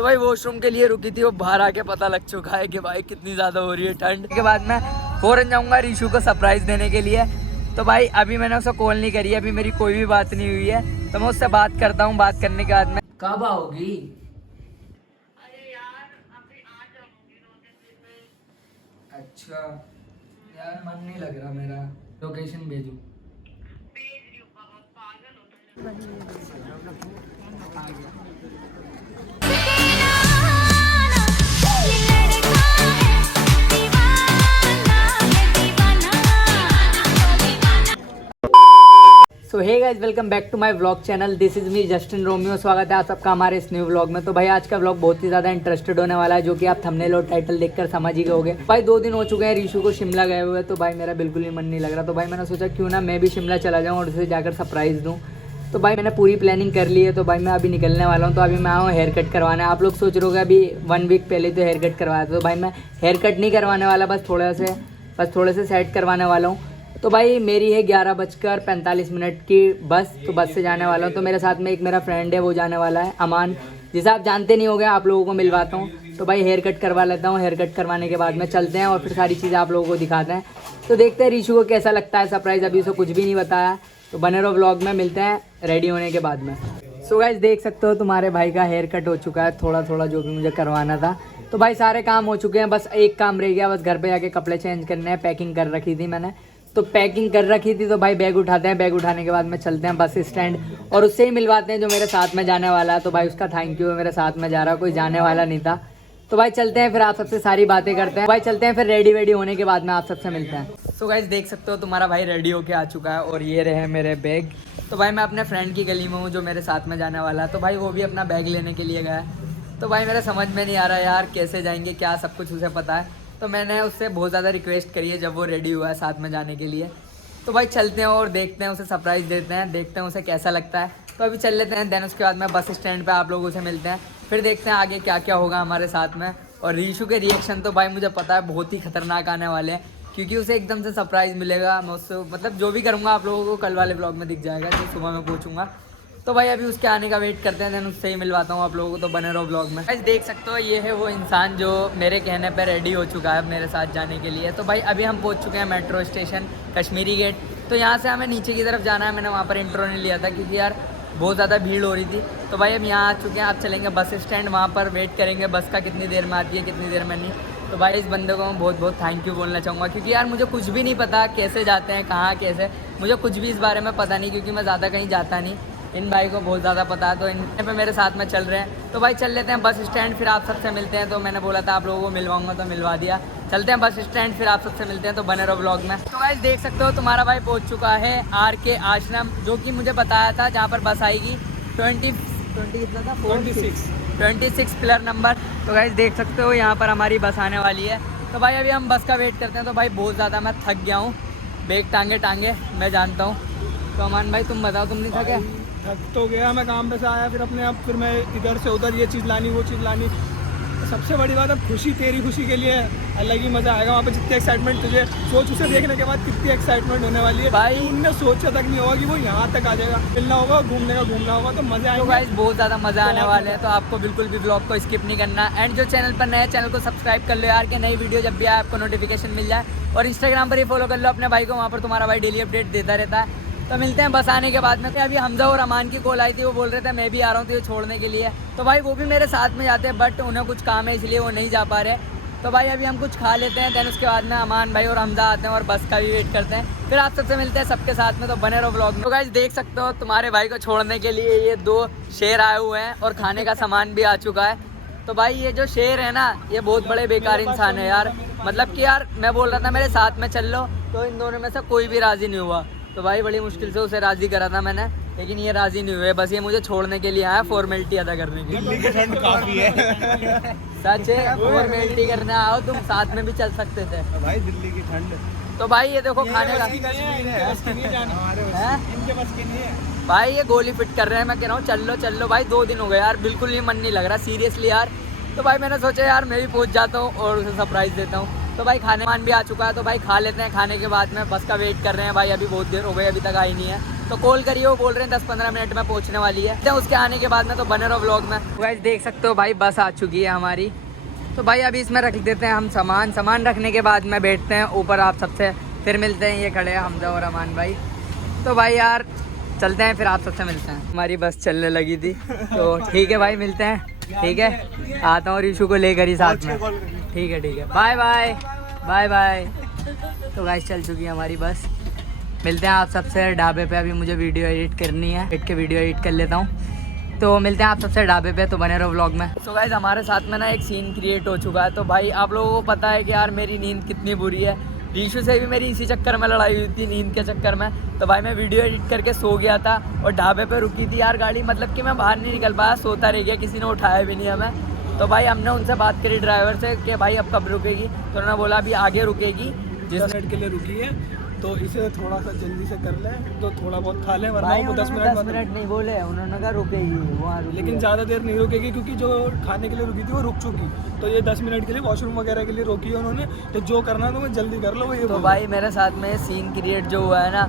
तो भाई वॉशरूम के लिए रुकी थी, वो बाहर आके पता लग चुका है कि भाई कितनी ज़्यादा हो रही है ठंड। के बाद मैं फ़ौरन जाऊँगा रीशु को सरप्राइज़ देने के लिए। तो भाई अभी मैंने उसे कॉल नहीं करी, अभी मेरी कोई भी बात नहीं हुई है, तो मैं उससे बात करता हूँ। बात करने के बाद में कब आओगी? अरे यार अभी आ जाऊंगी 2-3 दिन में। अच्छा यार मन नहीं लग रहा मेरा, लोकेशन भेजूँ? भेज रही हूँ बाबा, पागल होता है। आ गया। So hey guys, welcome back to my vlog channel. This is me Justin Romeo. स्वागत है आप सबका हमारे इस न्यू व्लॉग में। तो भाई आज का व्लॉग बहुत ही ज़्यादा इंटरेस्टेड होने वाला है, जो कि आप थंबनेल और टाइटल देखकर समझ ही गए होंगे। भाई 2 दिन हो चुके हैं रीशु को शिमला गए हुए, तो भाई मेरा बिल्कुल ही मन नहीं लग रहा। तो भाई मैंने सोचा क्यों ना मैं भी शिमला चला जाऊँ और उसे जाकर सरप्राइज़ दूँ। तो भाई मैंने पूरी प्लानिंग कर ली है। तो भाई मैं अभी निकलने वाला हूँ। तो अभी मैं आया हूँ हेयर कट करवाने। आप लोग सोच रहे होगे अभी 1 वीक पहले तो हेयर कट करवाया था। तो भाई मैं हेयर कट नहीं करवाने वाला, बस थोड़े से सेट करवाने वाला हूँ। तो भाई मेरी है 11:45 की बस, तो बस से जाने वाला हूँ। तो मेरे साथ में एक मेरा फ्रेंड है, वो जाने वाला है अमान, जिसे आप जानते नहीं होंगे, आप लोगों को मिलवाता हूँ। तो भाई हेयर कट करवा लेता हूँ। हेयर कट करवाने के बाद में चलते हैं और फिर सारी चीज़ें आप लोगों को दिखाते हैं। तो देखते हैं रीशु को कैसा लगता है सरप्राइज़, अभी उसे कुछ भी नहीं बताया। तो बने रहो व्लॉग में, मिलते हैं रेडी होने के बाद में। सो गाइस देख सकते हो तुम्हारे भाई का हेयर कट हो चुका है, थोड़ा थोड़ा जो भी मुझे करवाना था। तो भाई सारे काम हो चुके हैं, बस एक काम रह गया, बस घर पे जाके कपड़े चेंज करने हैं। पैकिंग कर रखी थी मैंने, तो पैकिंग कर रखी थी। तो भाई बैग उठाते हैं, बैग उठाने के बाद में चलते हैं बस स्टैंड और उससे ही मिलवाते हैं जो मेरे साथ में जाने वाला है। तो भाई उसका थैंक यू, मेरे साथ में जा रहा, कोई जाने वाला नहीं था। तो भाई चलते हैं, फिर आप सबसे सारी बातें करते हैं। भाई चलते हैं, फिर रेडी वेडी होने के बाद में आप सबसे मिलते हैं। सो गाइस देख सकते हो तुम्हारा भाई रेडी होके आ चुका है और ये रहे मेरे बैग। तो भाई मैं अपने फ्रेंड की गली में हूँ जो मेरे साथ में जाने वाला है। तो भाई वो भी अपना बैग लेने के लिए गया है। तो भाई मेरा समझ में नहीं आ रहा यार कैसे जाएंगे, क्या सब कुछ उसे पता है। तो मैंने उससे बहुत ज़्यादा रिक्वेस्ट करी है जब वो रेडी हुआ है साथ में जाने के लिए। तो भाई चलते हैं और देखते हैं, उसे सरप्राइज़ देते हैं, देखते हैं उसे कैसा लगता है। तो अभी चल लेते हैं, देन उसके बाद में बस स्टैंड पे आप लोगों से मिलते हैं, फिर देखते हैं आगे क्या क्या होगा हमारे साथ में। और रीशु के रिएक्शन तो भाई मुझे पता है बहुत ही खतरनाक आने वाले हैं, क्योंकि उसे एकदम से सरप्राइज़ मिलेगा। मैं उससे मतलब जो भी करूँगा आप लोगों को कल वाले ब्लॉग में दिख जाएगा, जो सुबह मैं पूछूंगा। तो भाई अभी उसके आने का वेट करते हैं, देन उससे ही मिलवाता हूँ आप लोगों को। तो बने रहो ब्लॉग में। गाइस देख सकते हो ये है वो इंसान जो मेरे कहने पर रेडी हो चुका है मेरे साथ जाने के लिए। तो भाई अभी हम पहुँच चुके हैं मेट्रो स्टेशन कश्मीरी गेट। तो यहाँ से हमें नीचे की तरफ जाना है। मैंने वहाँ पर इंट्रो नहीं लिया था क्योंकि यार बहुत ज़्यादा भीड़ हो रही थी। तो भाई अब यहाँ आ चुके हैं, आप चलेंगे बस स्टैंड, वहाँ पर वेट करेंगे बस का कितनी देर में आती है कितनी देर में नहीं। तो भाई इस बंदे को मैं बहुत बहुत थैंक यू बोलना चाहूँगा, क्योंकि यार मुझे कुछ भी नहीं पता कैसे जाते हैं, कहाँ कैसे, मुझे कुछ भी इस बारे में पता नहीं, क्योंकि मैं ज़्यादा कहीं जाता नहीं। इन भाई को बहुत ज़्यादा पता है, तो इन पे मेरे साथ में चल रहे हैं। तो भाई चल लेते हैं बस स्टैंड, फिर आप सबसे मिलते हैं। तो मैंने बोला था आप लोगों को मिलवाऊंगा, तो मिलवा दिया। चलते हैं बस स्टैंड, फिर आप सबसे मिलते हैं। तो बने रहो ब्लॉग में। तो गाइस देख सकते हो तुम्हारा भाई पहुंच चुका है RK आश्रम, जो कि मुझे बताया था जहाँ पर बस आएगी 26 पिलर नंबर। तो गाइस देख सकते हो यहाँ पर हमारी बस आने वाली है। तो भाई अभी हम बस का वेट करते हैं। तो भाई बहुत ज़्यादा मैं थक गया हूँ, बैग टांगे मैं जानता हूँ। तो अमान भाई तुम बताओ, तुम नहीं थके? थक तो गया, मैं काम पे से आया, फिर अपने आप फिर मैं इधर से उधर ये चीज़ लानी वो चीज़ लानी। सबसे बड़ी बात अब खुशी, तेरी खुशी के लिए अलग ही मज़ा आएगा वहाँ पे। जितनी एक्साइटमेंट तुझे सोच, उसे देखने के बाद कितनी एक्साइटमेंट होने वाली है भाई। उनने सोचा तक नहीं होगा कि वो यहाँ तक आ जाएगा। मिलना होगा, घूमना होगा, तो मज़ा आएगा। तो गाइस बहुत ज़्यादा मज़ा आने वाले हैं। तो आपको बिल्कुल भी ब्लॉग को स्किप नहीं करना। एंड जो चैनल पर नए, चैनल को सब्सक्राइब कर लो यार, कि नई वीडियो जब भी आए आपको नोटिफिकेशन मिल जाए। और इंस्टाग्राम पर ही फॉलो कर लो अपने भाई को, वहाँ पर तुम्हारा भाई डेली अपडेट देता रहता है। तो मिलते हैं बस आने के बाद में। अभी हमजा और अमान की कॉल आई थी, वो बोल रहे थे मैं भी आ रहा हूँ तुझे छोड़ने के लिए। तो भाई वो भी मेरे साथ में जाते हैं, बट उन्हें कुछ काम है इसलिए वो नहीं जा पा रहे। तो भाई अभी हम कुछ खा लेते हैं, देन उसके बाद में अमान भाई और हमजा आते हैं और बस का भी वेट करते हैं, फिर आप सबसे मिलते हैं सबके साथ में। तो बने रहो व्लॉग में। तो गाइस देख सकते हो तुम्हारे भाई को छोड़ने के लिए ये 2 शेर आए हुए हैं और खाने का सामान भी आ चुका है। तो भाई ये जो शेर है ना, ये बहुत बड़े बेकार इंसान है यार। मतलब कि यार मैं बोल रहा था मेरे साथ में चल लो, तो इन दोनों में से कोई भी राज़ी नहीं हुआ। तो भाई बड़ी मुश्किल से उसे राज़ी करा था मैंने, लेकिन ये राज़ी नहीं हुए। बस ये मुझे छोड़ने के लिए आया, फॉर्मेलिटी अदा करने के लिए। दिल्ली की ठंड काफ़ी है। सच है, फॉर्मेलिटी करने आओ, तुम साथ में भी चल सकते थे भाई दिल्ली की ठंड। तो भाई ये देखो खाने का भाई ये गोली फिट कर रहे हैं। मैं कह रहा हूँ चल लो भाई, 2 दिन हो गए यार, बिल्कुल भी मन नहीं लग रहा सीरियसली यार। तो भाई मैंने सोचा यार मैं भी पहुँच जाता हूँ और उसे सरप्राइज़ देता हूँ। तो भाई खाने मान भी आ चुका है, तो भाई खा लेते हैं। खाने के बाद में बस का वेट कर रहे हैं भाई, अभी बहुत देर हो गई अभी तक आई नहीं है। तो कॉल करिए, वो बोल रहे हैं 10-15 मिनट में पहुंचने वाली है। तो उसके आने के बाद में तो बने रहो व्लॉग में। गाइस देख सकते हो भाई बस आ चुकी है हमारी। तो भाई अभी इसमें रख देते हैं हम सामान रखने के बाद में बैठते हैं ऊपर आप सबसे फिर मिलते हैं। ये खड़े हैं हमजा और अमान भाई। तो भाई यार चलते हैं, फिर आप सबसे मिलते हैं। हमारी बस चलने लगी थी, तो ठीक है भाई मिलते हैं। ठीक है, आता हूँ ऋषु को लेकर ही साथ में। ठीक है, बाय बाय बाय बाय। तो गाइस चल चुकी है हमारी बस, मिलते हैं आप सबसे ढाबे पे। अभी मुझे वीडियो एडिट करनी है, बैठ के वीडियो एडिट कर लेता हूँ। तो मिलते हैं आप सबसे ढाबे पे, तो बने रहो व्लॉग में। तो गाइस हमारे साथ में ना एक सीन क्रिएट हो चुका है। तो भाई आप लोगों को पता है कि यार मेरी नींद कितनी बुरी है। ऋषु से भी मेरी इसी चक्कर में लड़ाई हुई थी, नींद के चक्कर में। तो भाई मैं वीडियो एडिट करके सो गया था और ढाबे पे रुकी थी यार गाड़ी, मतलब कि मैं बाहर नहीं निकल पाया, सोता रह गया, किसी ने उठाया भी नहीं हमें। तो भाई हमने उनसे बात करी ड्राइवर से कि भाई अब कब रुकेगी। तो उन्होंने बोला अभी आगे रुकेगी, 10 मिनट के लिए रुकी है, तो इसे थोड़ा सा जल्दी से कर ले, तो थोड़ा बहुत खा ले, वरना भाई वो 10 10 मिनट नहीं बोले, उन्होंने कहा रुकेगी वहाँ रुकी लेकिन है। ज़्यादा देर नहीं रुकेगी, क्योंकि जो खाने के लिए रुकी थी वो रुक चुकी। तो ये 10 मिनट के लिए वॉशरूम वगैरह के लिए रोकी है उन्होंने। तो जो करना है तो मैं जल्दी कर लो, वो ये तो भाई मेरे साथ में सीन क्रिएट जो हुआ है ना,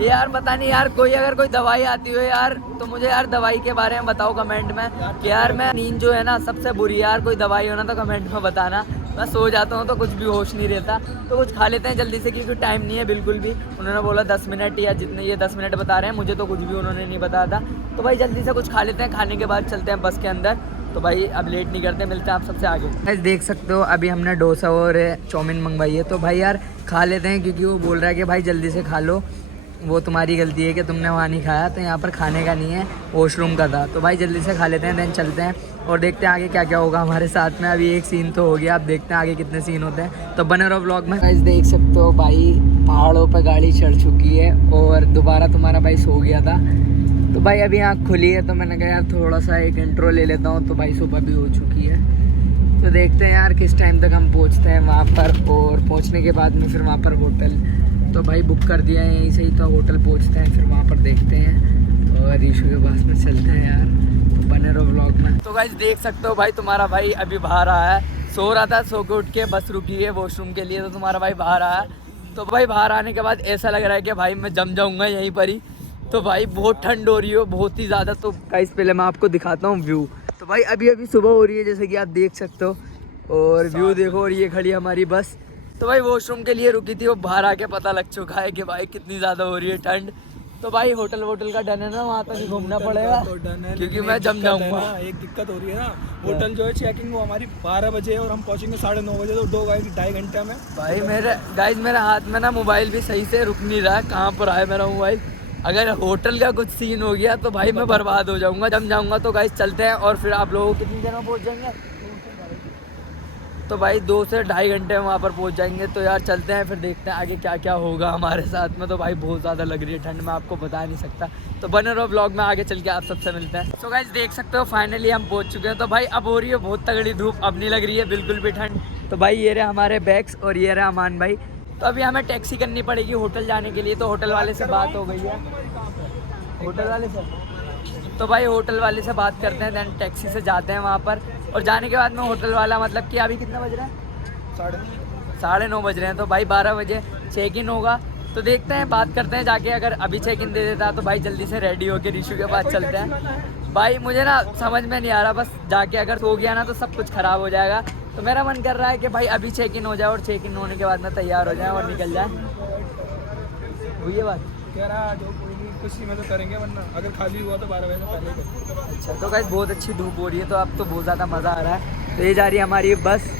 ये यार पता नहीं यार, कोई अगर कोई दवाई आती हो यार तो मुझे यार दवाई के बारे में बताओ कमेंट में कि यार मैं नींद जो है ना सबसे बुरी है यार। कोई दवाई हो ना तो कमेंट में बताना। मैं सो जाता हूँ तो कुछ भी होश नहीं रहता। तो कुछ खा लेते हैं जल्दी से, क्योंकि टाइम नहीं है बिल्कुल भी। उन्होंने बोला 10 मिनट या जितने ये 10 मिनट बता रहे हैं, मुझे तो कुछ भी उन्होंने नहीं बताया था। तो भाई जल्दी से कुछ खा लेते हैं, खाने के बाद चलते हैं बस के अंदर। तो भाई अब लेट नहीं करते, मिलते हैं आप सबसे आगे। देख सकते हो अभी हमने डोसा और चाउमीन मंगवाई है। तो भाई यार खा लेते हैं, क्योंकि वो बोल रहा है कि भाई जल्दी से खा लो, वो तुम्हारी गलती है कि तुमने वहाँ नहीं खाया। तो यहाँ पर खाने का नहीं है, वॉशरूम का था। तो भाई जल्दी से खा लेते हैं, देन चलते हैं और देखते हैं आगे क्या क्या होगा हमारे साथ में। अभी एक सीन तो हो गया, अब देखते हैं आगे कितने सीन होते हैं। तो बने रहो व्लॉग में। गाइस देख सकते हो भाई पहाड़ों पर गाड़ी चढ़ चुकी है और दोबारा तुम्हारा भाई सो गया था। तो भाई अभी आँख खुली है, तो मैंने कहा यार थोड़ा सा एक इंट्रो ले लेता हूँ। तो भाई सुबह भी हो चुकी है, तो देखते हैं यार किस टाइम तक हम पहुँचते हैं वहाँ पर। और पहुँचने के बाद में फिर वहाँ पर होटल तो भाई बुक कर दिया है, यहीं से ही तो होटल पहुँचते हैं, फिर वहाँ पर देखते हैं और ऋषु के पास में चलते हैं यार। तो बने रहो व्लॉग में। तो गाइस देख सकते हो भाई तुम्हारा भाई अभी बाहर आया है, सो रहा था, सो के उठ के बस रुकी है वॉशरूम के लिए। तो तुम्हारा भाई बाहर आया। तो भाई बाहर आने के बाद ऐसा लग रहा है कि भाई मैं जम जाऊँगा यहीं पर ही। तो भाई बहुत ठंड हो रही है, बहुत ही ज़्यादा। तो गाइस पहले मैं आपको दिखाता हूँ व्यू। तो भाई अभी अभी सुबह हो रही है जैसे कि आप देख सकते हो, और व्यू देखो। और ये खड़ी है हमारी बस। तो भाई वॉशरूम के लिए रुकी थी, वो बाहर आके पता लग चुका है कि भाई कितनी ज़्यादा हो रही है ठंड। तो भाई होटल का डन है ना, वहाँ तक ही घूमना पड़ेगा, तो डन है, क्योंकि लेकिन मैं एक जम दिक्कत है जाऊँगा। ना, एक दिक्कत हो रही है ना, होटल जो है चेकिंग वो हमारी 12 बजे और हम पहुँचेंगे 9:30 बजे। तो 2-2.5 घंटे में भाई मेरे हाथ में ना मोबाइल भी सही से रुक नहीं रहा है, कहाँ पर आया मेरा मोबाइल। अगर होटल का कुछ सीन हो गया तो भाई मैं बर्बाद हो जाऊँगा, जम जाऊँगा। तो गाइस चलते हैं और फिर आप लोगों कितनी देर में पहुँच जाएंगे। तो भाई 2 से 2.5 घंटे में वहाँ पर पहुँच जाएंगे। तो यार चलते हैं, फिर देखते हैं आगे क्या क्या होगा हमारे साथ में। तो भाई बहुत ज़्यादा लग रही है ठंड, मैं आपको बता नहीं सकता। तो बने रहो ब्लॉग में, आगे चल के आप सबसे मिलते हैं। तो गाइस देख सकते हो फाइनली हम पहुँच चुके हैं। तो भाई अब हो रही है बहुत तगड़ी धूप, अब नहीं लग रही है बिल्कुल भी ठंड। तो भाई ये रहे हमारे बैग्स और ये रहे अमान भाई। तो अभी हमें टैक्सी करनी पड़ेगी होटल जाने के लिए। तो होटल वाले से बात हो गई है, होटल वाले से। तो भाई होटल वाले से बात करते हैं, देन टैक्सी से जाते हैं वहाँ पर। और जाने के बाद में होटल वाला, मतलब कि अभी कितना बज रहा है, 9:30 बज रहे हैं। तो भाई 12 बजे चेक इन होगा। तो देखते हैं, बात करते हैं जाके। अगर अभी चेक इन दे देता तो भाई जल्दी से रेडी होके ऋषु के पास चलते हैं। भाई मुझे ना समझ में नहीं आ रहा, बस जाके अगर सो गया ना तो सब कुछ ख़राब हो जाएगा। तो मेरा मन कर रहा है कि भाई अभी चेक इन हो जाए और चेक इन होने के बाद में तैयार हो जाए और निकल जाए। हुई है बात, कह रहा जो कुछ में तो करेंगे, वरना अगर खाली हुआ तो 12 बजे से पहले करेंगे। अच्छा। तो गाइस बहुत अच्छी धूप हो रही है, तो अब तो बहुत ज़्यादा मज़ा आ रहा है। तो ये जा रही है हमारी बस।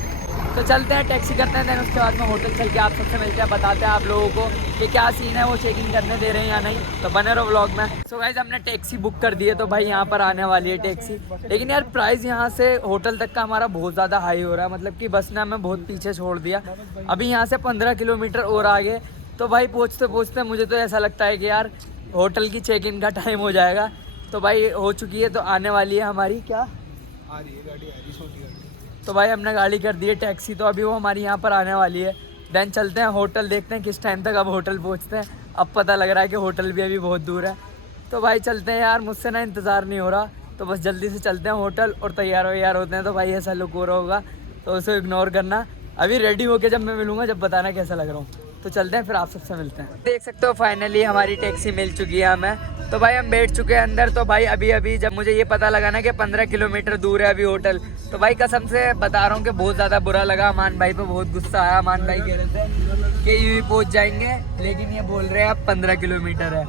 तो चलते हैं, टैक्सी करते हैं, देन उसके बाद में होटल चल के आप सबसे मिलते हैं, बताते हैं आप लोगों को कि क्या सीन है, वो चेकिंग करने दे रहे हैं या नहीं। तो बने रहो व्लॉग में। सो गाइस हमने टैक्सी बुक कर दी है, तो भाई यहाँ पर आने वाली है टैक्सी। लेकिन यार प्राइस यहाँ से होटल तक का हमारा बहुत ज़्यादा हाई हो रहा है, मतलब कि बस ने हमें बहुत पीछे छोड़ दिया। अभी यहाँ से 15 किलोमीटर और आगे। तो भाई पहुँचते पहुँचते मुझे तो ऐसा लगता है कि यार होटल की चेक इन का टाइम हो जाएगा। तो भाई हो चुकी है, तो आने वाली है हमारी, क्या आ रही है गाड़ी, आ रही छोटी गाड़ी। तो भाई हमने गाड़ी कर दी है टैक्सी, तो अभी वो हमारी यहाँ पर आने वाली है। देन चलते हैं होटल, देखते हैं किस टाइम तक अब होटल पहुँचते हैं। अब पता लग रहा है कि होटल भी अभी बहुत दूर है। तो भाई चलते हैं यार, मुझसे ना इंतज़ार नहीं हो रहा। तो बस जल्दी से चलते हैं होटल और तैयार होते हैं। तो भाई ऐसा लुक हो रहा होगा तो उसे इग्नोर करना। अभी रेडी होके जब मैं मिलूंगा जब बताना कैसा लग रहा हूँ। तो चलते हैं फिर आप सबसे मिलते हैं। देख सकते हो फाइनली हमारी टैक्सी मिल चुकी है हमें। तो भाई हम बैठ चुके हैं अंदर। तो भाई अभी अभी जब मुझे ये पता लगा ना कि 15 किलोमीटर दूर है अभी होटल, तो भाई कसम से बता रहा हूँ कि बहुत ज़्यादा बुरा लगा। अमान भाई पे बहुत गुस्सा आया। अमान भाई कह रहे थे कि यूँ ही पहुँच जाएंगे, लेकिन ये बोल रहे हैं अब 15 किलोमीटर है।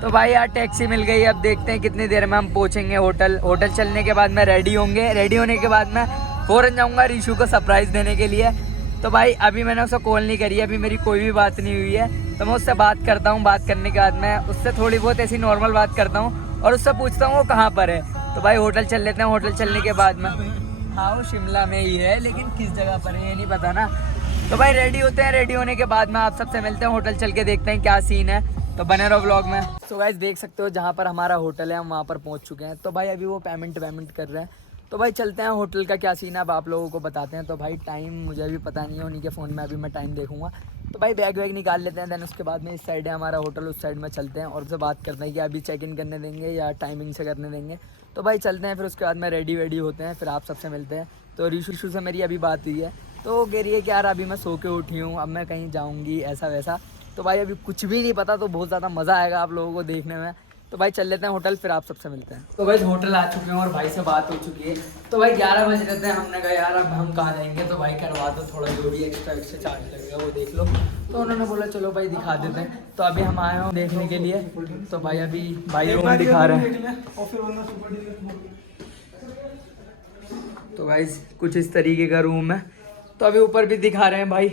तो भाई यार टैक्सी मिल गई। अब देखते हैं कितनी देर में हम पहुँचेंगे होटल। होटल चलने के बाद में रेडी होंगे। रेडी होने के बाद में फ़ौरन जाऊँगा रीशू को सरप्राइज़ देने के लिए। तो भाई अभी मैंने उसको कॉल नहीं करी है, अभी मेरी कोई भी बात नहीं हुई है। तो मैं उससे बात करता हूँ। बात करने के बाद मैं उससे थोड़ी बहुत ऐसी नॉर्मल बात करता हूँ और उससे पूछता हूँ वो कहाँ पर है। तो भाई होटल चल लेते हैं। होटल चलने के बाद में हाँ वो शिमला में ही है, लेकिन किस जगह पर है ये नहीं पता ना। तो भाई रेडी होते हैं। रेडी होने के बाद में आप सबसे मिलते हैं। होटल चल के देखते हैं क्या सीन है। तो बने रहो व्लॉग में। सो गाइस देख सकते हो जहाँ पर हमारा होटल है हम वहाँ पर पहुँच चुके हैं। तो भाई अभी वो पेमेंट कर रहे हैं। तो भाई चलते हैं होटल का क्या सीन है अब आप लोगों को बताते हैं। तो भाई टाइम मुझे अभी पता नहीं है, उन्हीं के फ़ोन में अभी मैं टाइम देखूंगा। तो भाई बैग वैग निकाल लेते हैं। देन उसके बाद में इस साइड है हमारा होटल, उस साइड में चलते हैं और उससे बात करते हैं कि अभी चेक इन करने देंगे या टाइमिंग से करने देंगे। तो भाई चलते हैं। फिर उसके बाद में रेडी वेडी होते हैं, फिर आप सबसे मिलते हैं। तो रीशू से मेरी अभी बात हुई है। तो वो कह रही है कि यार अभी मैं सो के उठी हूँ, अब मैं कहीं जाऊँगी ऐसा वैसा। तो भाई अभी कुछ भी नहीं पता, तो बहुत ज़्यादा मज़ा आएगा आप लोगों को देखने में। तो भाई चल लेते हैं होटल, फिर आप सबसे मिलते हैं। तो भाई होटल आ चुके हैं और भाई से बात हो चुकी है। तो भाई 11 बज रहे थे, हमने कहा यार अब हम कहाँ जाएंगे। तो भाई करवा दो थोड़ा, जो भी एक्स्ट्रा चार्ज लगेगा वो देख लो। तो उन्होंने बोला चलो भाई दिखा देते हैं। तो अभी हम आए हैं देखने के लिए। तो भाई अभी भाई रूम दिखा रहे हैं। तो भाई कुछ इस तरीके का रूम है। तो अभी ऊपर भी दिखा रहे हैं भाई।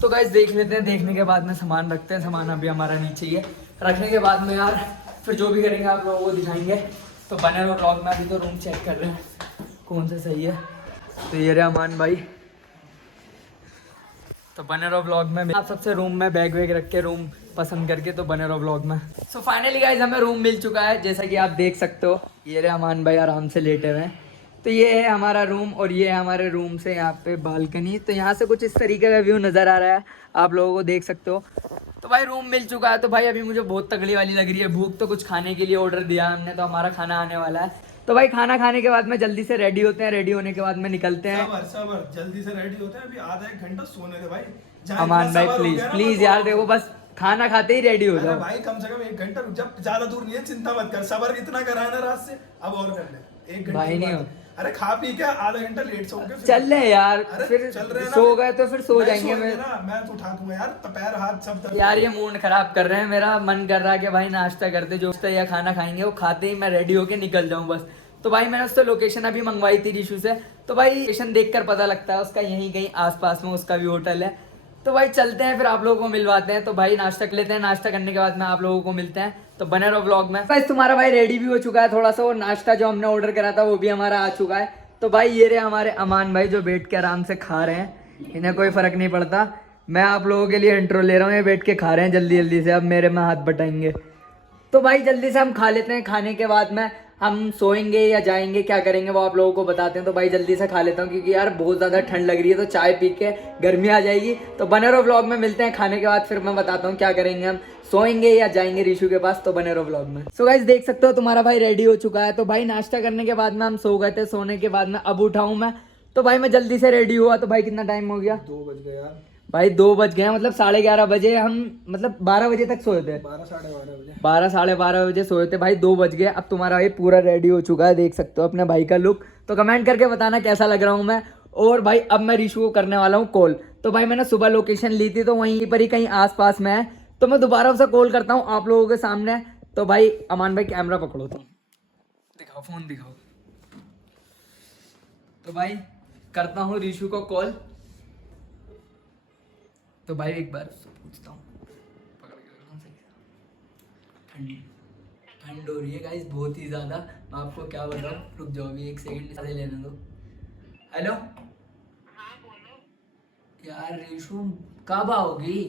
तो गाइस देख लेते हैं। देखने के बाद में सामान रखते हैं। सामान अभी हमारा नीचे ही है। रखने के बाद में यार फिर जो भी करेंगे आप लोगों को दिखाएंगे। तो बने रहो व्लॉग में। अभी तो रूम चेक कर रहे हैं कौन सा सही है। तो ये रहे अमान भाई। तो बने रहो व्लॉग में। आप सबसे रूम में बैग वैग रख के रूम पसंद करके। तो बने रहो व्लॉग में। सो फाइनली गाइस हमें रूम मिल चुका है, जैसा कि आप देख सकते हो। ये रहे अमान भाई आराम से लेटे हुए हैं। तो ये है हमारा रूम और ये है हमारे रूम से यहाँ पे बालकनी। तो यहाँ से कुछ इस तरीके का व्यू नज़र आ रहा है, आप लोगों को देख सकते हो। तो भाई रूम मिल चुका है। तो भाई अभी मुझे बहुत तगड़ी वाली लग रही है भूख। तो कुछ खाने के लिए ऑर्डर दिया हमने, तो हमारा खाना आने वाला है। तो भाई खाना खाने के बाद में जल्दी से रेडी होते हैं। रेडी होने के बाद में निकलते हैं। सबर जल्दी से रेडी होते हैं। अभी आधा एक घंटा सोने दे भाई। अमान भाई प्लीज प्लीज यार देखो, बस खाना खाते ही रेडी हो जाओ भाई। कम से कम 1 घंटा रुक जा, ज्यादा दूर नहीं है, चिंता मत कर। सबर इतना करा है ना रात से, अब और कर ले 1 घंटा भाई नहीं हो। अरे खा पी के आधा घंटा लेट सो के चल रहे यार। फिर चल रहे सो गए तो फिर सो जाएंगे। मैं तो उठा दूंगा यार, पैर हाथ सब दर्द। यार ये मूड खराब कर रहे हैं मेरा। मन कर रहा है कि भाई नाश्ता करते जो या खाना खाएंगे वो खाते ही मैं रेडी होके निकल जाऊं बस। तो भाई मैंने उससे लोकेशन अभी मंगवाई थी रीशू से। तो भाई लोकेशन देखकर पता लगता है उसका यहीं कहीं आसपास में उसका भी होटल है। तो भाई चलते हैं, फिर आप लोगों को मिलवाते हैं। तो भाई नाश्ता कर लेते हैं। नाश्ता करने के बाद में आप लोगों को मिलते हैं। तो बने रहो व्लॉग में। भाई तुम्हारा भाई रेडी भी हो चुका है थोड़ा सा, और नाश्ता जो हमने ऑर्डर करा था वो भी हमारा आ चुका है। तो भाई ये रहे हमारे अमान भाई जो बैठ के आराम से खा रहे हैं, इन्हें कोई फर्क नहीं पड़ता। मैं आप लोगों के लिए इंट्रो ले रहा हूँ, ये बैठ के खा रहे हैं जल्दी जल्दी से। अब मेरे में हाथ बटाएंगे। तो भाई जल्दी से हम खा लेते हैं। खाने के बाद में हम सोएंगे या जाएंगे, क्या करेंगे वो आप लोगों को बताते हैं। तो भाई जल्दी से खा लेता हूँ क्योंकि यार बहुत ज़्यादा ठंड लग रही है। तो चाय पी के गर्मी आ जाएगी। तो बने रहो व्लॉग में। मिलते हैं खाने के बाद, फिर मैं बताता हूँ क्या करेंगे हम, सोएंगे या जाएंगे रीशू के पास। तो बने रहो व्लॉग में। सो गाइस देख सकते हो तुम्हारा भाई रेडी हो चुका है। तो भाई नाश्ता करने के बाद में हम सो गए थे। सोने के बाद में अब उठा हूँ मैं। तो भाई मैं जल्दी से रेडी हुआ। तो भाई कितना टाइम हो गया? 2 बज गए यार भाई 2 बज गए, मतलब 11:30 बजे हम, मतलब 12 बजे तक सोए थे। 12 साढ़े 12 बजे 12 साढ़े 12 बजे सोए थे भाई। 2 बज गए। अब तुम्हारा भाई पूरा रेडी हो चुका है, देख सकते हो अपने भाई का लुक। तो कमेंट करके बताना कैसा लग रहा हूँ मैं। और भाई अब मैं रीशू को करने वाला हूँ कॉल। तो भाई मैंने सुबह लोकेशन ली थी, तो वहीं पर ही कहीं आसपास में है। तो मैं दोबारा उसे कॉल करता हूँ आप लोगों के सामने। तो भाई अमान भाई कैमरा पकड़ो, तुम दिखाओ, फोन दिखाओ। तो भाई करता हूँ रीशू को कॉल। तो भाई एक बार उससे पूछता हूँ, ठंड हो रही है गाइस बहुत ही ज़्यादा। मैं आपको क्या बताऊँ, रुक जाओ अभी 1 सेकंड साथ लेने दो। हेलो हाँ बोलो। यार रीशू कब आओगी?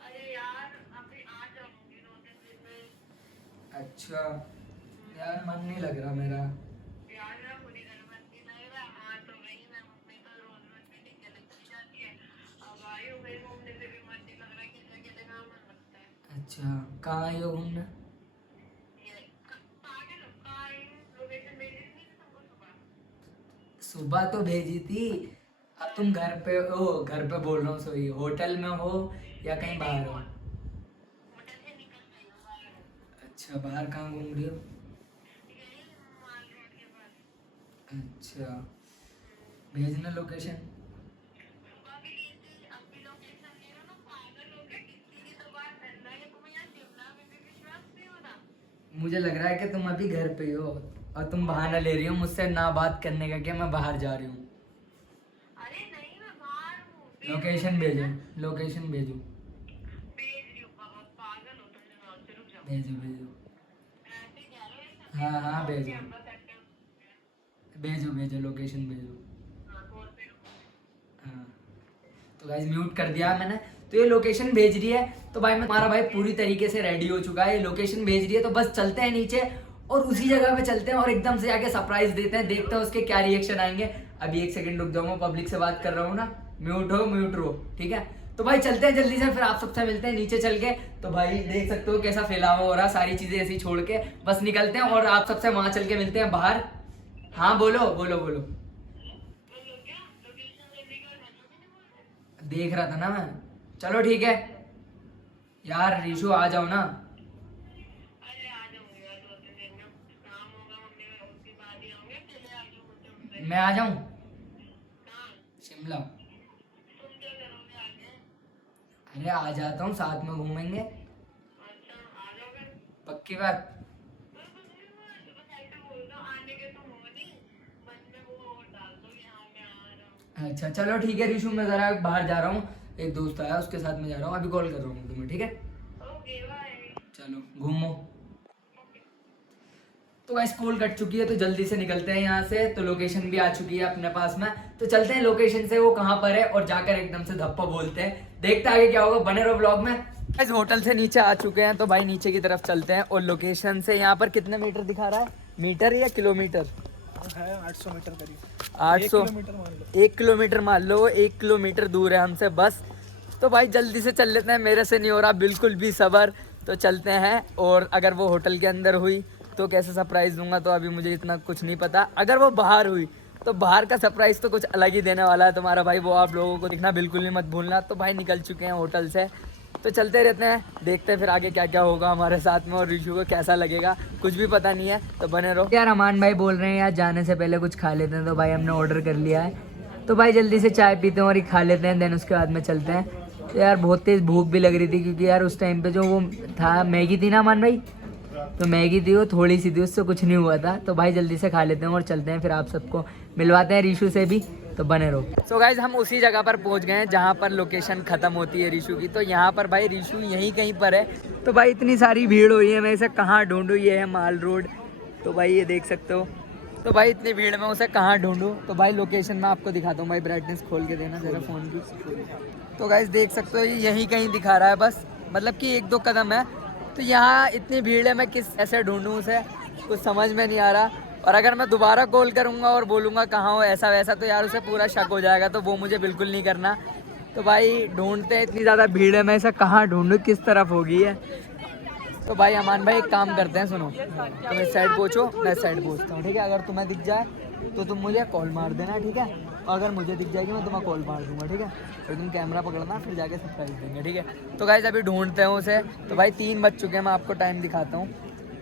अरे यार अभी आ जाऊंगी 2-3 दिन में। अच्छा यार मन नहीं लग रहा मेरा। यार मेरा पूरी घर बनती नहीं रहा। हाँ तो वही मैं मम्मी तो रोज रोज मीटिंग के लिए जाती है। अब आई हो गई घूमने से भी मन नहीं लग रहा है, किसी अकेले कहाँ मन लगता है। अच्छा कहाँ आई हो घूमने? ये पागल हो, कहाँ आई हूँ? लोकेशन भेजी थी तुमको सुबह। सुबह तो भेजी थी, अब तुम घर पे हो, घर पे बोल रहा हूँ, सॉरी, होटल में हो या कहीं बाहर हो? होटल से निकल गई हूँ बाहर। अच्छा, बाहर कहाँ घूम रही हो? यही माल रोड के पास। अच्छा, भेजना लोकेशन। सुबह भी ली थी, अब भी लोकेशन ले रहा ना, पागल हो गए। किसी की तो बात करना है, तुम्हें यहाँ शिमला में भी विश्वास नहीं हो रहा। मुझे लग रहा है कि तुम अभी घर पे ही हो और तुम बहाना ले रही हो मुझसे ना बात करने का कि मैं बाहर जा रही हूँ। अरे नहीं, मैं बाहर हूँ। लोकेशन भेजो, लोकेशन भेजो, भेज रही हूँ बाबा, पागल हो तुम दिमाग से, रुक जाओ। भेजो भेजो। ऐसे कह रहे हो ऐसा? हाँ हाँ भेजो, कैमरा सेट कर। भेजो भेजो, लोकेशन भेजो। हाँ, कॉल पे रुको। हाँ, तो गाइस म्यूट कर दिया मैंने। तो ये लोकेशन भेज रही है, तो भाई हमारा भाई पूरी तरीके से रेडी हो चुका है। ये लोकेशन भेज रही है, तो बस चलते हैं नीचे और उसी जगह पे चलते हैं और एकदम से जाके सरप्राइज देते हैं, देखते हैं उसके क्या रिएक्शन आएंगे। अभी 1 सेकंड रुक जाओ, मैं पब्लिक से बात कर रहा हूँ ना, म्यूट रहो, ठीक है। तो भाई चलते हैं जल्दी से, फिर आप सबसे मिलते हैं नीचे चल के। तो भाई देख सकते हो कैसा फैलावा हो रहा, सारी चीजें ऐसी छोड़ के बस निकलते हैं और आप सबसे वहां चल के मिलते हैं बाहर। हाँ बोलो बोलो बोलो। देख रहा था ना मैं। चलो ठीक है यार, रीशु आ जाओ ना। अरे आ जाऊंगी यार, 2-3 दिन में काम होगा मम्मी का, उसके बाद ही आऊंगी। चले आ जाऊंगी। मैं आ जाऊं कहाँ? शिमला? तुम क्या करोगे आगे? अरे आ जाता हूँ, साथ में घूमेंगे। अच्छा, आ जाओगे? पक्की बात? मैं बस ऐसे बोल दो, आने के तुम हो नहीं, मन में वो डाल दो कि हाँ मैं आ रहा हूँ। अच्छा चलो ठीक है रीशु, मैं जरा बाहर जा रहा हूँ, एक दोस्त आया उसके साथ में जा रहा हूँ, अभी कॉल कर रहा हूँ तुम्हें, ठीक है? Okay bye. चलो घूमो। तो गाइस कॉल कट चुकी है, तो जल्दी से निकलते हैं यहाँ से। तो लोकेशन भी आ चुकी है अपने पास में, तो चलते हैं लोकेशन से वो कहाँ पर है और जाकर एकदम से धप्पा बोलते हैं, देखते हैं आगे क्या होगा, बने रहो ब्लॉग में। इस होटल से नीचे आ चुके हैं, तो भाई नीचे की तरफ चलते हैं और लोकेशन से यहाँ पर कितने मीटर दिखा रहा है, मीटर या किलोमीटर? है 800 मीटर करीब। 800 किलोमीटर मान लो। 1 किलोमीटर मान लो, 1 किलोमीटर दूर है हमसे बस। तो भाई जल्दी से चल लेते हैं, मेरे से नहीं हो रहा बिल्कुल भी सबर। तो चलते हैं, और अगर वो होटल के अंदर हुई तो कैसे सरप्राइज दूंगा, तो अभी मुझे इतना कुछ नहीं पता। अगर वो बाहर हुई तो बाहर का सरप्राइज तो कुछ अलग ही देने वाला है तुम्हारा भाई, वो आप लोगों को दिखना बिल्कुल नहीं मत भूलना। तो भाई निकल चुके हैं होटल से, तो चलते रहते हैं, देखते हैं फिर आगे क्या क्या होगा हमारे साथ में और रीशु को कैसा लगेगा, कुछ भी पता नहीं है, तो बने रहो। यार अमान भाई बोल रहे हैं यार जाने से पहले कुछ खा लेते हैं, तो भाई हमने ऑर्डर कर लिया है, तो भाई जल्दी से चाय पीते हैं और ये खा लेते हैं, देन उसके बाद में चलते हैं। तो यार बहुत तेज़ भूख भी लग रही थी, क्योंकि यार उस टाइम पे जो वो था मैगी थी ना अमान भाई, तो मैगी थी वो थोड़ी सी थी, उससे कुछ नहीं हुआ था। तो भाई जल्दी से खा लेते हैं और चलते हैं, फिर आप सबको मिलवाते हैं रीशु से भी, तो बने रहो। सो गाइज हम उसी जगह पर पहुंच गए हैं जहां पर लोकेशन खत्म होती है रीशु की। तो यहाँ पर भाई रीशु यहीं कहीं पर है। तो भाई इतनी सारी भीड़ हुई है, मैं इसे कहाँ ढूंढूँ, ये है माल रोड, तो भाई ये देख सकते हो। तो भाई इतनी भीड़ में उसे कहाँ ढूंढूँ, तो भाई लोकेशन मैं आपको दिखाता हूँ। भाई ब्राइटनेस खोल के देना जरा फ़ोन की। तो गाइज देख सकते हो, ये यहीं कहीं दिखा रहा है बस, मतलब कि 1-2 कदम है। तो यहाँ इतनी भीड़ है, मैं किस ऐसे ढूंढूँ उसे, कुछ समझ में नहीं आ रहा। और अगर मैं दोबारा कॉल करूँगा और बोलूँगा कहाँ हो ऐसा वैसा, तो यार उसे पूरा शक हो जाएगा, तो वो मुझे बिल्कुल नहीं करना। तो भाई ढूंढते हैं, इतनी ज़्यादा भीड़ है, मैं इसे कहाँ ढूंढूँ, किस तरफ होगी है। तो भाई अमान भाई एक काम करते हैं, सुनो, तुम इस साइड पहुँचो, मैं इस साइड पहुँचता हूँ, ठीक है? अगर तुम्हें दिख जाए तो तुम मुझे कॉल मार देना, ठीक है? और अगर मुझे दिख जाएगी मैं तुम्हें कॉल मार दूंगा, ठीक है? फिर तुम कैमरा पकड़ना, फिर जाके सरप्राइज देंगे, ठीक है? तो गाइस अभी ढूंढते हैं उसे। तो भाई 3 बज चुके हैं, मैं आपको टाइम दिखाता हूँ,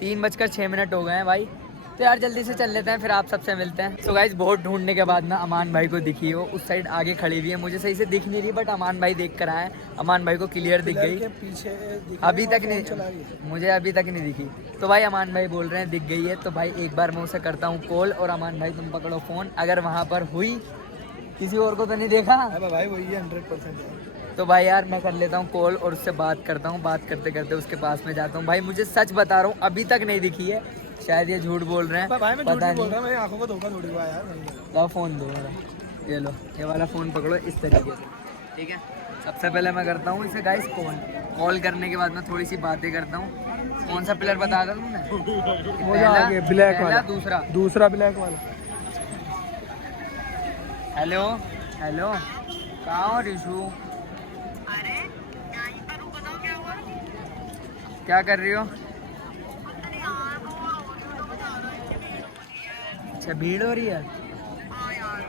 3:06 हो गए हैं भाई। तो यार जल्दी से चल लेते हैं, फिर आप सबसे मिलते हैं। तो गाइस बहुत ढूंढने के बाद ना अमान भाई को दिखी हो, उस साइड आगे खड़ी हुई है, मुझे सही से दिख नहीं रही, बट अमान भाई देख कर आए, अमान भाई को क्लियर दिख गई। पीछे अभी तक नहीं, मुझे अभी तक नहीं दिखी। तो भाई अमान भाई बोल रहे हैं दिख गई है, तो भाई एक बार मैं उसे करता हूँ कॉल। और अमान भाई तुम पकड़ो फ़ोन, अगर वहाँ पर हुई, किसी और को तो नहीं देखा भाई, वही है 100%। तो भाई यार मैं कर लेता हूँ कॉल और उससे बात करता हूँ। बात करते करते उसके पास में जाता हूँ। भाई मुझे सच बता रहा हूँ, अभी तक नहीं दिखी है, शायद ये झूठ बोल रहे हैं, भाई मैं पता बोल नहीं। रहा हूं, मेरी आंखों को धोखा थोड़ी हुआ यार। लो फ़ोन दो मेरा, ये लो, ये वाला फ़ोन पकड़ो इस तरीके से, ठीक है? सबसे पहले मैं करता हूँ इसे गाइस कॉल करने के बाद मैं थोड़ी सी बातें करता हूँ। कौन सा प्लेयर बता था तुमने? ब्लैक वाला, दूसरा ब्लैक वाला। हेलो हेलो, कहाँ हो रीशु? अरे यहीं पर हूँ, बताओ क्या हुआ? क्या कर रही हो? अरे यार वो बता रहा है कि भीड़ हो रही है। अच्छा भीड़ हो रही है। हाँ यार।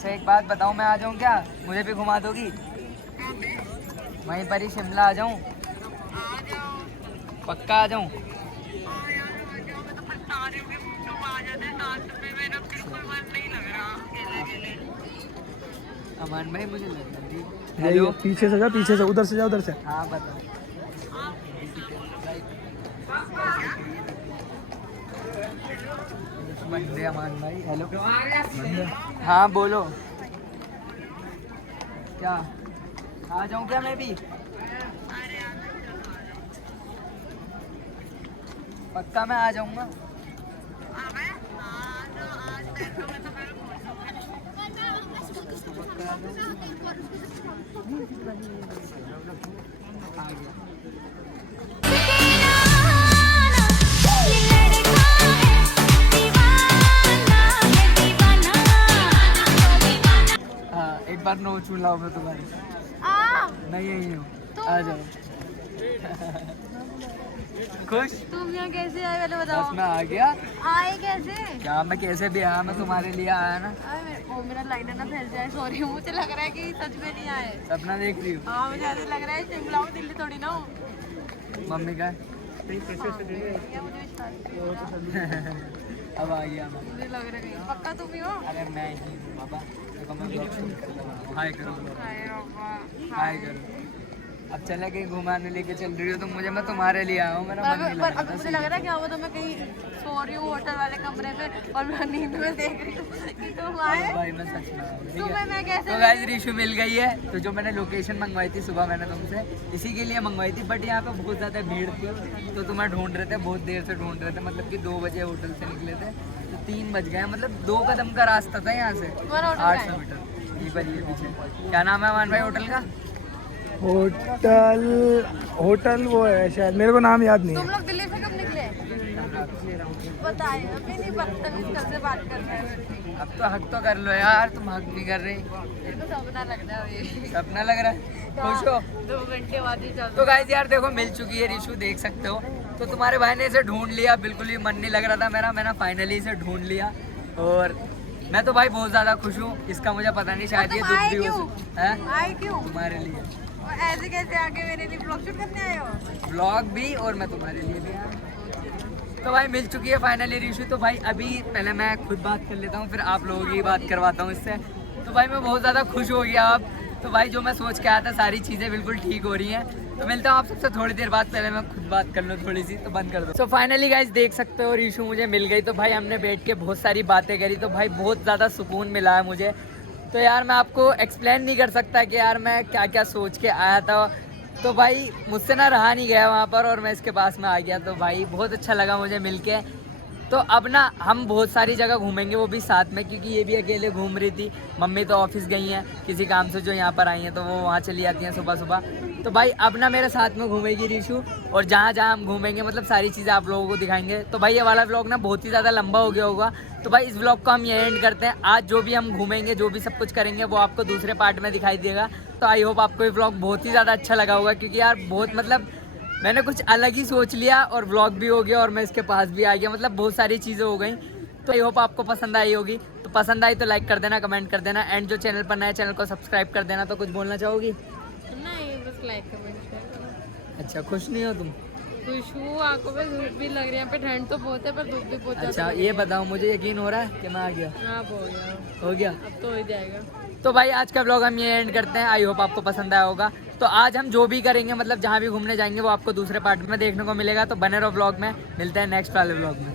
अच्छा एक बात बताओ, मैं आ जाऊँ क्या? मुझे भी घुमा दोगी? वहीं पर ही शिमला आ जाऊँ? पक्का आ जाऊँ? अमान भाई मुझे लग रहा है। हेलो, पीछे से जा, पीछे से, उधर से जा, उधर से। हाँ बताओ। बंदे अमान भाई, हेलो। हाँ बोलो, क्या आ जाऊँ क्या मैं भी? पक्का मैं आ जाऊँगा। आ गया। हाँ एक बार नो चून लाओ मैं तुम्हारे। नहीं यही हूँ, आ जाओ। खुश? तुम यहाँ कैसे आए पहले बस बताओ। मैं आ गया। आए कैसे? क्या मैं कैसे भी आया, मैं तुम्हारे लिए आया ना। ओ मेरा लाइनर ना फैल जाए, सॉरी। मुझे लग रहा है कि सच में नहीं आए। सपना देख रही हूँ। हाँ मुझे ऐसे लग रहा है शिमला हूँ, दिल्ली थोड़ी ना हूँ। मम्मी का या मुझे विश्वास अब आ गया मैं। मुझे लग रहा है कहीं पक्का तुम ही हो। अरे मैं ही हूँ बाबा। देखो मैं ब्लॉग शूट कर रहा हूँ। हाय करो ब्लॉग। हाय बाबा। हाय करो। अब चले कहीं घुमाने लेके चल रही हो तो मुझे, मैं तुम्हारे लिए आया हूँ, मेरा मन नहीं पर लग रहा अभी था। मुझे लग रहा है क्या हुआ, तो मैं कहीं सो रही हूँ होटल वाले कमरे में और मैं नींद में देख रही हूँ कि तुम आए। भाई मैं सच में आया हूँ, ठीक तुम्हें है? मैं कैसे तो गाइस रिशु मिल गई है। तो जो मैंने लोकेशन मंगवाई थी सुबह मैंने तुमसे, इसी के लिए मंगवाई थी, बट यहाँ पे बहुत ज़्यादा भीड़ थी तो तुम्हें ढूंढ रहे थे, बहुत देर से ढूंढ रहे थे। मतलब कि 2 बजे होटल से निकले थे तो 3 बज गए, मतलब 2 कदम का रास्ता था यहाँ से, तुम्हारा होटल कहाँ 800 मीटर। ये पर ये पीछे क्या नाम है अमान भाई होटल का? होटल, होटल वो है शायद, मेरे को नाम याद नहीं तुम है। लोग दिल्ली से कब निकले? बताए अभी नहीं, बदतमीज कब से बात कर रहे हो? अब तो हक तो कर लो यार, तुम हक नहीं कर रही। मेरे को सपना लग रहा है ये। सपना लग रहा है, खुश हो? 2 घंटे बाद ही चल। तो गाइस यार देखो मिल चुकी है रिशु, देख सकते हो। तो तुम्हारे भाई ने इसे ढूंढ लिया, बिल्कुल भी मन नहीं लग रहा था मेरा, मैंने फाइनली इसे ढूंढ लिया। और मैं तो भाई बहुत ज़्यादा खुश हूँ, इसका मुझे पता नहीं, शायद ये तुम दुख आए भी हो क्यों? सकता है आए क्यों? तुम्हारे लिए। और ऐसे कैसे आके मेरे लिए ब्लॉग शूट करने आए हो? ब्लॉग भी और मैं तुम्हारे लिए भी आया। तो भाई मिल चुकी है फाइनली रिशु। तो भाई अभी पहले मैं खुद बात कर लेता हूँ, फिर आप लोगों की बात करवाता हूँ इससे। तो भाई मैं बहुत ज़्यादा खुश हो गया अब। तो भाई जो मैं सोच के आया था सारी चीज़ें बिल्कुल ठीक हो रही हैं। तो मिलता हूँ आप सबसे थोड़ी देर बाद, पहले मैं खुद बात कर लूँ थोड़ी सी, तो बंद कर दो। तो फाइनली गाइस देख सकते हो रिशु मुझे मिल गई। तो भाई हमने बैठ के बहुत सारी बातें करी, तो भाई बहुत ज़्यादा सुकून मिला है मुझे। तो यार मैं आपको एक्सप्लेन नहीं कर सकता कि यार मैं क्या क्या सोच के आया था। तो भाई मुझसे ना रहा नहीं गया वहाँ पर और मैं इसके पास में आ गया। तो भाई बहुत अच्छा लगा मुझे मिलके। तो अब ना हम बहुत सारी जगह घूमेंगे, वो भी साथ में, क्योंकि ये भी अकेले घूम रही थी। मम्मी तो ऑफिस गई हैं किसी काम से, जो यहाँ पर आई हैं तो वो वहाँ चली जाती हैं सुबह सुबह। तो भाई अब ना मेरे साथ में घूमेगी रिशु, और जहाँ जहाँ हम घूमेंगे मतलब सारी चीज़ें आप लोगों को दिखाएंगे। तो भाई ये वाला व्लॉग ना बहुत ही ज़्यादा लंबा हो गया होगा, तो भाई इस व्लॉग को हम ये एंड करते हैं। आज जो भी हम घूमेंगे, जो भी सब कुछ करेंगे, वो आपको दूसरे पार्ट में दिखाई देगा। तो आई होप आपको ये व्लॉग बहुत ही ज़्यादा अच्छा लगा होगा, क्योंकि यार बहुत मतलब मैंने कुछ अलग ही सोच लिया और व्लॉग भी हो गया और मैं इसके पास भी आ गया, मतलब बहुत सारी चीज़ें हो गई। तो आई होप आपको पसंद आई होगी। तो पसंद आई तो लाइक कर देना, कमेंट कर देना, एंड जो चैनल पर नए चैनल को सब्सक्राइब कर देना। तो कुछ बोलना चाहोगी? नहीं, बस लाइक कमेंट शेयर करो। अच्छा खुश नहीं हो तुम? खुश हूँ, आंखों पे धूप भी लग रही है। यहाँ पे ठंड तो बहुत है पर धूप भी बहुत अच्छा ज्यादा ये बताओ, मुझे यकीन हो रहा है कि मैं आ गया? हाँ हो गया, हो गया? अब तो हो ही जाएगा। तो भाई आज का व्लॉग हम ये एंड करते हैं। आई होप आपको पसंद आया होगा। तो आज हम जो भी करेंगे, मतलब जहाँ भी घूमने जाएंगे, वो आपको दूसरे पार्ट में देखने को मिलेगा। तो बने रहो व्लॉग में, मिलते हैं नेक्स्ट वाले व्लॉग में।